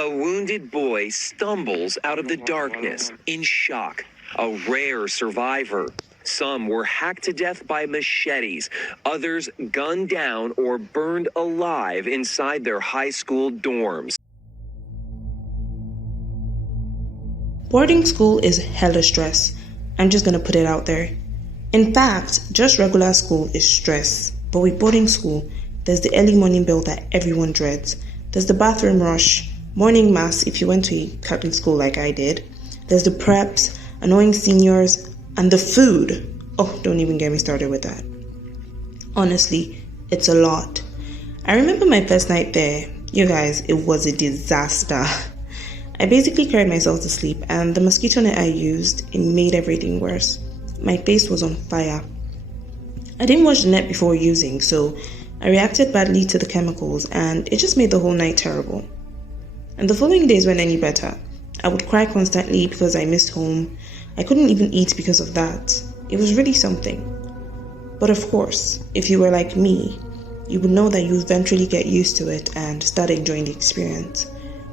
A wounded boy stumbles out of the darkness in shock, a rare survivor. Some were hacked to death by machetes, others gunned down or burned alive inside their high school dorms. Boarding school is hella stress. I'm just gonna put it out there. In fact, just regular school is stress. But with boarding school, there's the early morning bell that everyone dreads. There's the bathroom rush, morning mass if you went to a Catholic school like I did. There's the preps, annoying seniors, and the food. Oh, don't even get me started with that. Honestly, it's a lot. I remember my first night there. You guys, it was a disaster. I basically cried myself to sleep, and the mosquito net I used, it made everything worse. My face was on fire. I didn't wash the net before using, so I reacted badly to the chemicals, and it just made the whole night terrible. And the following days weren't any better. I would cry constantly because I missed home. I couldn't even eat because of that. It was really something. But of course, if you were like me, you would know that you eventually get used to it and start enjoying the experience.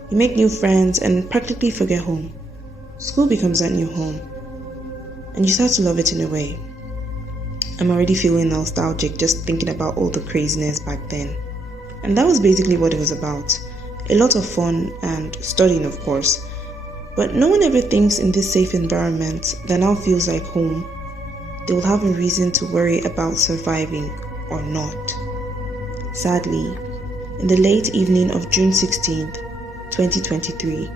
You make new friends and practically forget home. School becomes that new home. And you start to love it in a way. I'm already feeling nostalgic just thinking about all the craziness back then. And that was basically what it was about. A lot of fun and studying, of course. But no one ever thinks in this safe environment that now feels like home, they will have a reason to worry about surviving or not. Sadly, in the late evening of June 16th, 2023,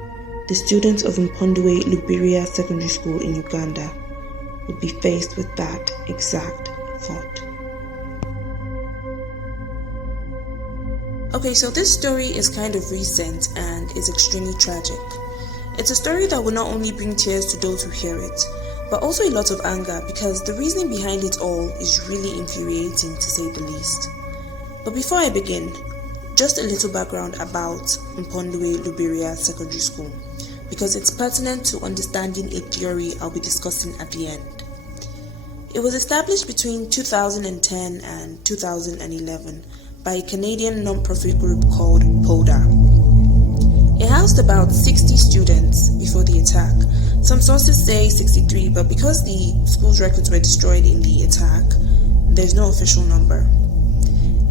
the students of Mpondwe Lubiria Secondary School in Uganda would be faced with that exact thought. Okay, so this story is kind of recent and is extremely tragic. It's a story that will not only bring tears to those who hear it, but also a lot of anger because the reasoning behind it all is really infuriating to say the least. But before I begin, just a little background about Mpondwe Lubiria Secondary School because it's pertinent to understanding a theory I'll be discussing at the end. It was established between 2010 and 2011 by a Canadian non-profit group called PODA. It housed about 60 students before the attack. Some sources say 63, but because the school's records were destroyed in the attack, there's no official number.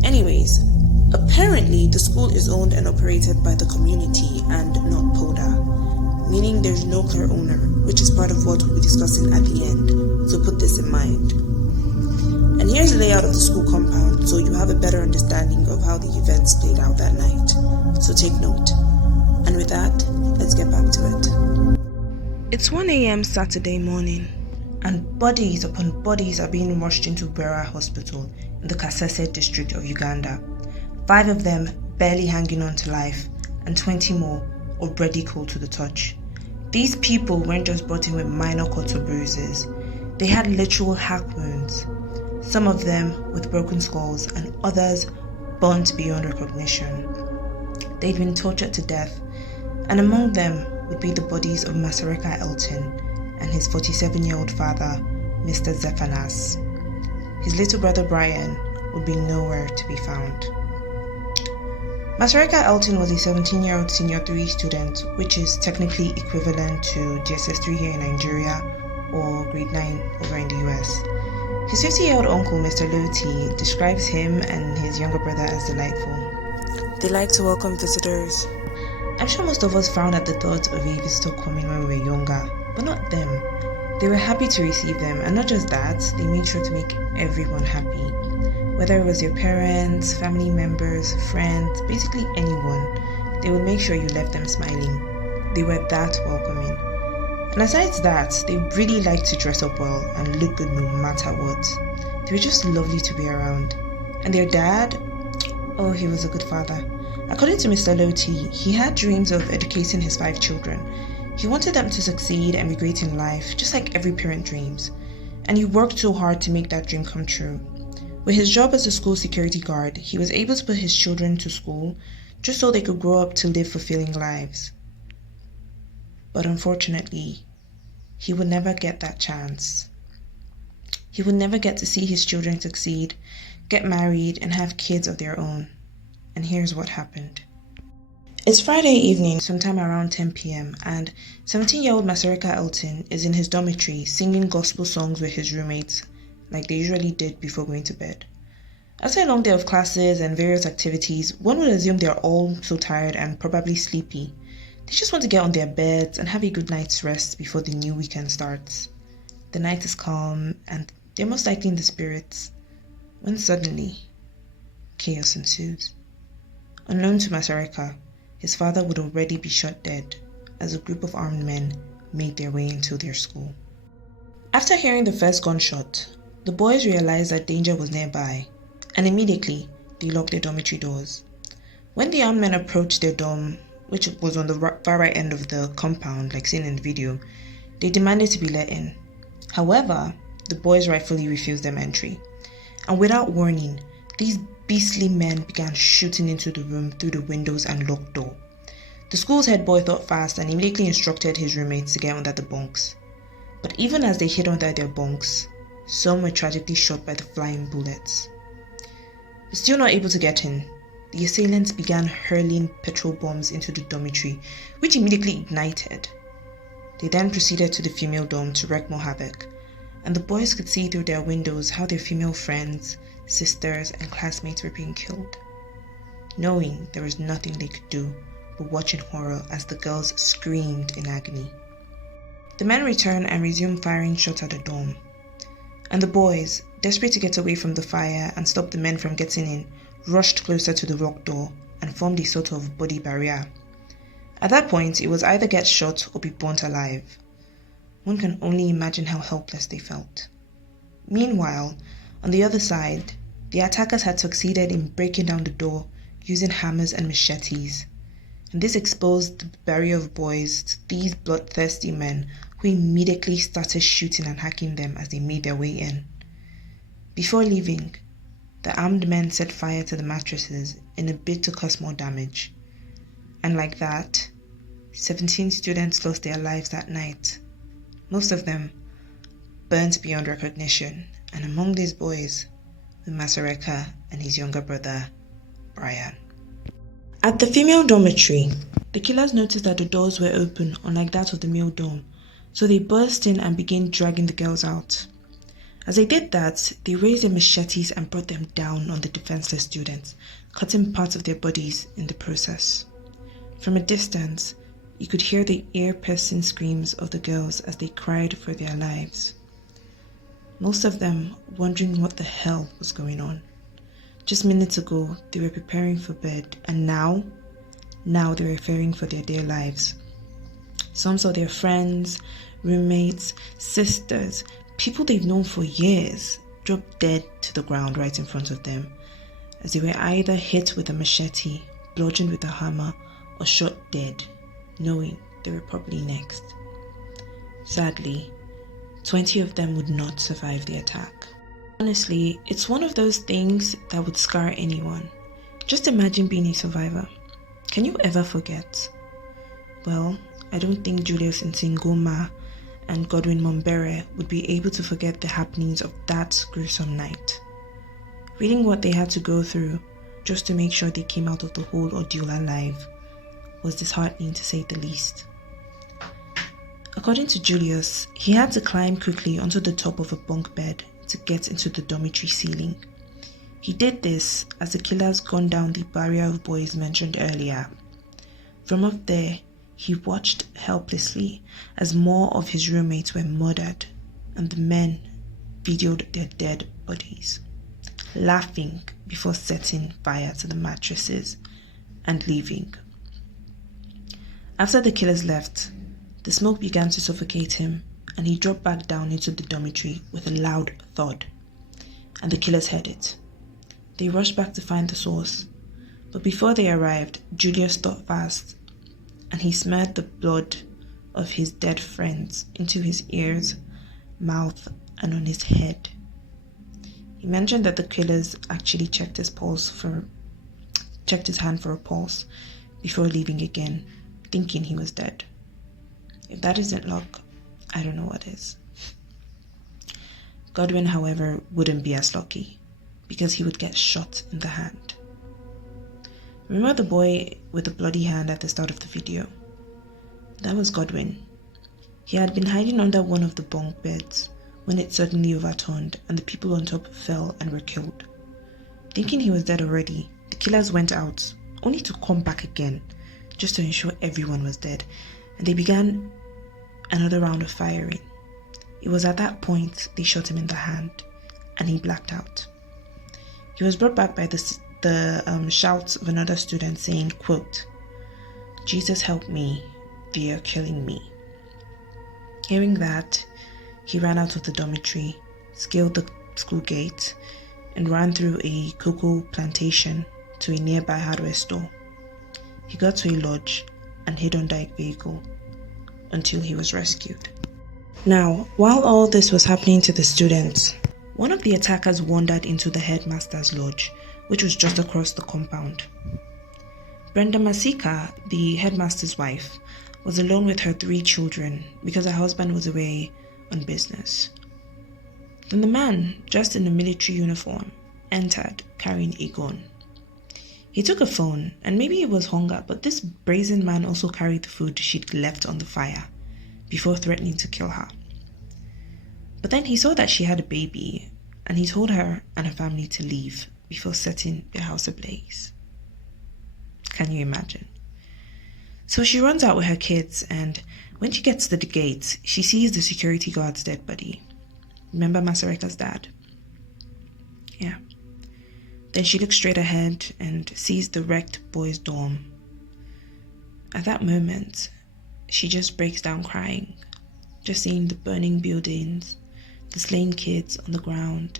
Anyways, apparently the school is owned and operated by the community and not PODA, meaning there's no clear owner, which is part of what we'll be discussing at the end, so put this in mind. And here's the layout of the school compound so you have a better understanding of how the events played out that night. So take note. And with that, let's get back to it. It's 1 a.m. Saturday morning, and bodies upon bodies are being rushed into Bera Hospital in the Kasese district of Uganda. 5 of them barely hanging on to life, and 20 more already cold to the touch. These people weren't just brought in with minor cuts or bruises. They had literal hack wounds. Some of them with broken skulls and others burnt beyond recognition. They'd been tortured to death, and among them would be the bodies of Masareka Elton and his 47-year-old father, Mr. Zephanas. His little brother Brian would be nowhere to be found. Masareka Elton was a 17-year-old senior 3 student, which is technically equivalent to DSS 3 here in Nigeria or grade 9 over in the US. His 50-year-old uncle, Mr. Loti, describes him and his younger brother as delightful. They like to welcome visitors. I'm sure most of us frowned at the thought of a visitor coming when we were younger, but not them. They were happy to receive them, and not just that, they made sure to make everyone happy. Whether it was your parents, family members, friends, basically anyone, they would make sure you left them smiling. They were that welcoming. And aside that, they really liked to dress up well and look good no matter what. They were just lovely to be around. And their dad? Oh, he was a good father. According to Mr. Loti, he had dreams of educating his 5 children. He wanted them to succeed and be great in life, just like every parent dreams. And he worked so hard to make that dream come true. With his job as a school security guard, he was able to put his children to school just so they could grow up to live fulfilling lives. But unfortunately, he would never get that chance. He would never get to see his children succeed, get married, and have kids of their own. And here's what happened. It's Friday evening, sometime around 10 p.m., and 17-year-old Masareka Elton is in his dormitory singing gospel songs with his roommates, like they usually did before going to bed. After a long day of classes and various activities, one would assume they're all so tired and probably sleepy. They just want to get on their beds and have a good night's rest before the new weekend starts. The night is calm, and they're most likely in the spirits, when suddenly, chaos ensues. Unknown to Masareka, his father would already be shot dead as a group of armed men made their way into their school. After hearing the first gunshot, the boys realized that danger was nearby, and immediately they locked their dormitory doors. When the armed men approached their dorm, which was on the far right end of the compound, like seen in the video, they demanded to be let in. However, the boys rightfully refused them entry, and without warning, these beastly men began shooting into the room through the windows and locked door. The school's head boy thought fast and immediately instructed his roommates to get under the bunks. But even as they hid under their bunks, some were tragically shot by the flying bullets. Still not able to get in, the assailants began hurling petrol bombs into the dormitory, which immediately ignited. They then proceeded to the female dorm to wreak more havoc, and the boys could see through their windows how their female friends, sisters, and classmates were being killed. Knowing there was nothing they could do but watch in horror as the girls screamed in agony. The men returned and resumed firing shots at the dorm, and the boys, desperate to get away from the fire and stop the men from getting in, rushed closer to the locked door and formed a sort of body barrier. At that point, it was either get shot or be burnt alive. One can only imagine how helpless they felt. Meanwhile, on the other side, the attackers had succeeded in breaking down the door using hammers and machetes, and this exposed the barrier of boys to these bloodthirsty men who immediately started shooting and hacking them as they made their way in. Before leaving, the armed men set fire to the mattresses in a bid to cause more damage. And like that, 17 students lost their lives that night. Most of them burnt beyond recognition, and among these boys were Masareka and his younger brother, Brian. At the female dormitory, the killers noticed that the doors were open, unlike that of the male dorm, so they burst in and began dragging the girls out. As they did that, they raised their machetes and brought them down on the defenseless students, cutting parts of their bodies in the process. From a distance, you could hear the ear-piercing screams of the girls as they cried for their lives. Most of them wondering what the hell was going on. Just minutes ago, they were preparing for bed, and now they were fearing for their dear lives. Some saw their friends, roommates, sisters, people they've known for years drop dead to the ground right in front of them, as they were either hit with a machete, bludgeoned with a hammer, or shot dead, knowing they were probably next. Sadly, 20 of them would not survive the attack. Honestly, it's one of those things that would scar anyone. Just imagine being a survivor. Can you ever forget? Well, I don't think Julius Nsingoma and Godwin Mombere would be able to forget the happenings of that gruesome night. Reading what they had to go through just to make sure they came out of the whole ordeal alive was disheartening, to say the least. According to Julius, he had to climb quickly onto the top of a bunk bed to get into the dormitory ceiling. He did this as the killers gunned down the barrier of boys mentioned earlier. From up there, he watched helplessly as more of his roommates were murdered and the men videoed their dead bodies, laughing before setting fire to the mattresses and leaving. After the killers left, the smoke began to suffocate him and he dropped back down into the dormitory with a loud thud, and the killers heard it. They rushed back to find the source, but before they arrived, Julius thought fast, and he smeared the blood of his dead friends into his ears, mouth, and on his head. He mentioned that the killers actually checked his hand for a pulse before leaving again, thinking he was dead. If that isn't luck, I don't know what is. Godwin, however, wouldn't be as lucky, because he would get shot in the hand. Remember the boy with the bloody hand at the start of the video? That was Godwin. He had been hiding under one of the bunk beds when it suddenly overturned and the people on top fell and were killed. Thinking he was dead already, the killers went out, only to come back again, just to ensure everyone was dead, and they began another round of firing. It was at that point they shot him in the hand, and he blacked out. He was brought back by the shouts of another student saying, quote, "Jesus help me, they are killing me." Hearing that, he ran out of the dormitory, scaled the school gate, and ran through a cocoa plantation to a nearby hardware store. He got to a lodge and hid under a vehicle until he was rescued. Now, while all this was happening to the students, one of the attackers wandered into the headmaster's lodge, which was just across the compound. Brenda Masika, the headmaster's wife, was alone with her 3 children because her husband was away on business. Then the man, dressed in a military uniform, entered carrying a gun. He took a phone, and maybe it was hunger, but this brazen man also carried the food she'd left on the fire before threatening to kill her. But then he saw that she had a baby, and he told her and her family to leave before setting their house ablaze. Can you imagine? So she runs out with her kids, and when she gets to the gate, she sees the security guard's dead body. Remember Masareka's dad? Yeah. Then she looks straight ahead and sees the wrecked boys' dorm. At that moment, she just breaks down crying, just seeing the burning buildings, the slain kids on the ground,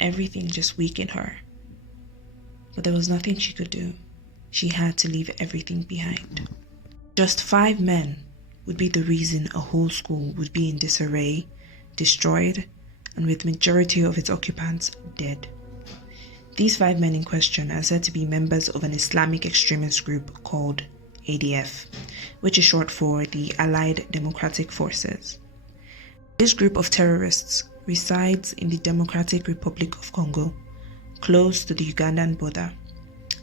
everything just weakened her. But there was nothing she could do. She had to leave everything behind. Just 5 men would be the reason a whole school would be in disarray, destroyed, and with majority of its occupants dead. These 5 men in question are said to be members of an Islamic extremist group called ADF, which is short for the Allied Democratic Forces. This group of terrorists resides in the Democratic Republic of Congo, close to the Ugandan border,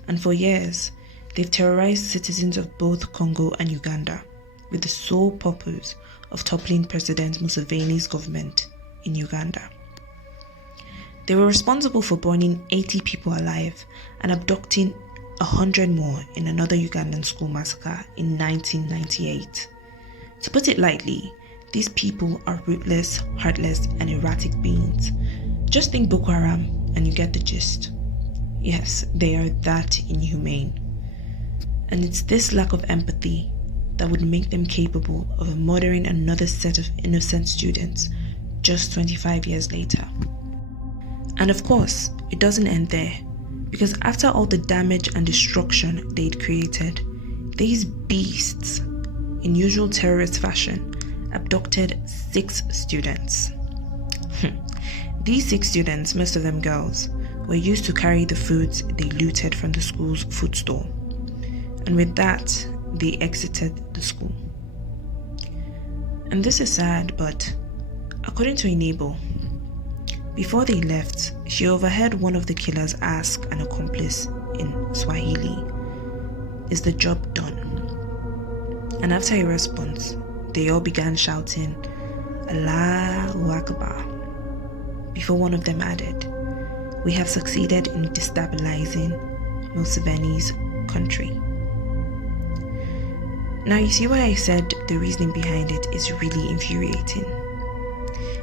and for years they've terrorized citizens of both Congo and Uganda with the sole purpose of toppling President Museveni's government in Uganda. They were responsible for burning 80 people alive and abducting 100 more in another Ugandan school massacre in 1998. To put it lightly, these people are ruthless, heartless, and erratic beings. Just think Boko Haram and you get the gist. Yes, they are that inhumane. And it's this lack of empathy that would make them capable of murdering another set of innocent students just 25 years later. And of course, it doesn't end there, because after all the damage and destruction they'd created, these beasts, in usual terrorist fashion, abducted 6 students. These 6 students, most of them girls, were used to carry the foods they looted from the school's food store. And with that, they exited the school. And this is sad, but according to a neighbor, before they left, she overheard one of the killers ask an accomplice in Swahili, "Is the job done?" And after a response, they all began shouting, "Allahu Akbar," before one of them added, "We have succeeded in destabilizing Museveni's country." Now you see why I said the reasoning behind it is really infuriating.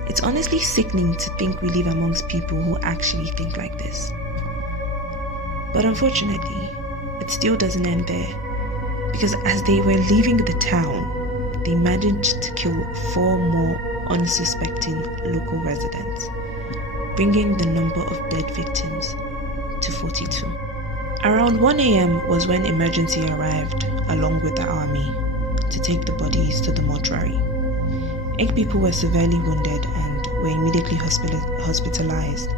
It's honestly sickening to think we live amongst people who actually think like this. But unfortunately, it still doesn't end there, because as they were leaving the town, they managed to kill 4 more unsuspecting local residents, bringing the number of dead victims to 42. Around 1 a.m. was when emergency arrived along with the army to take the bodies to the mortuary. 8 people were severely wounded and were immediately hospitalized.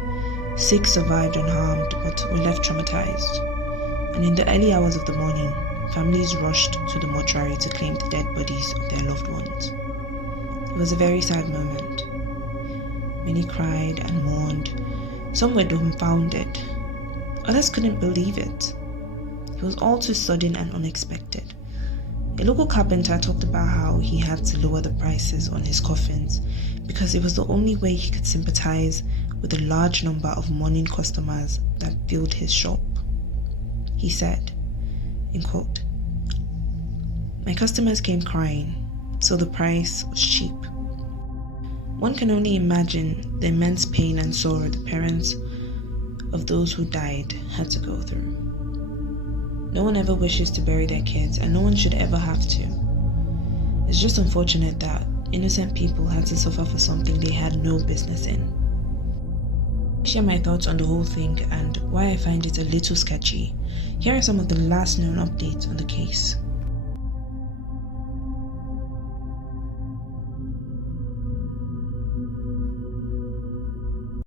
6 survived unharmed but were left traumatized. And in the early hours of the morning, families rushed to the mortuary to claim the dead bodies of their loved ones. It was a very sad moment. Many cried and mourned. Some were dumbfounded. Others couldn't believe it. It was all too sudden and unexpected. A local carpenter talked about how he had to lower the prices on his coffins because it was the only way he could sympathize with the large number of mourning customers that filled his shop. He said, in quote, "My customers came crying, so the price was cheap." One can only imagine the immense pain and sorrow the parents of those who died had to go through. No one ever wishes to bury their kids, and no one should ever have to. It's just unfortunate that innocent people had to suffer for something they had no business in. I share my thoughts on the whole thing and why I find it a little sketchy. Here are some of the last known updates on the case.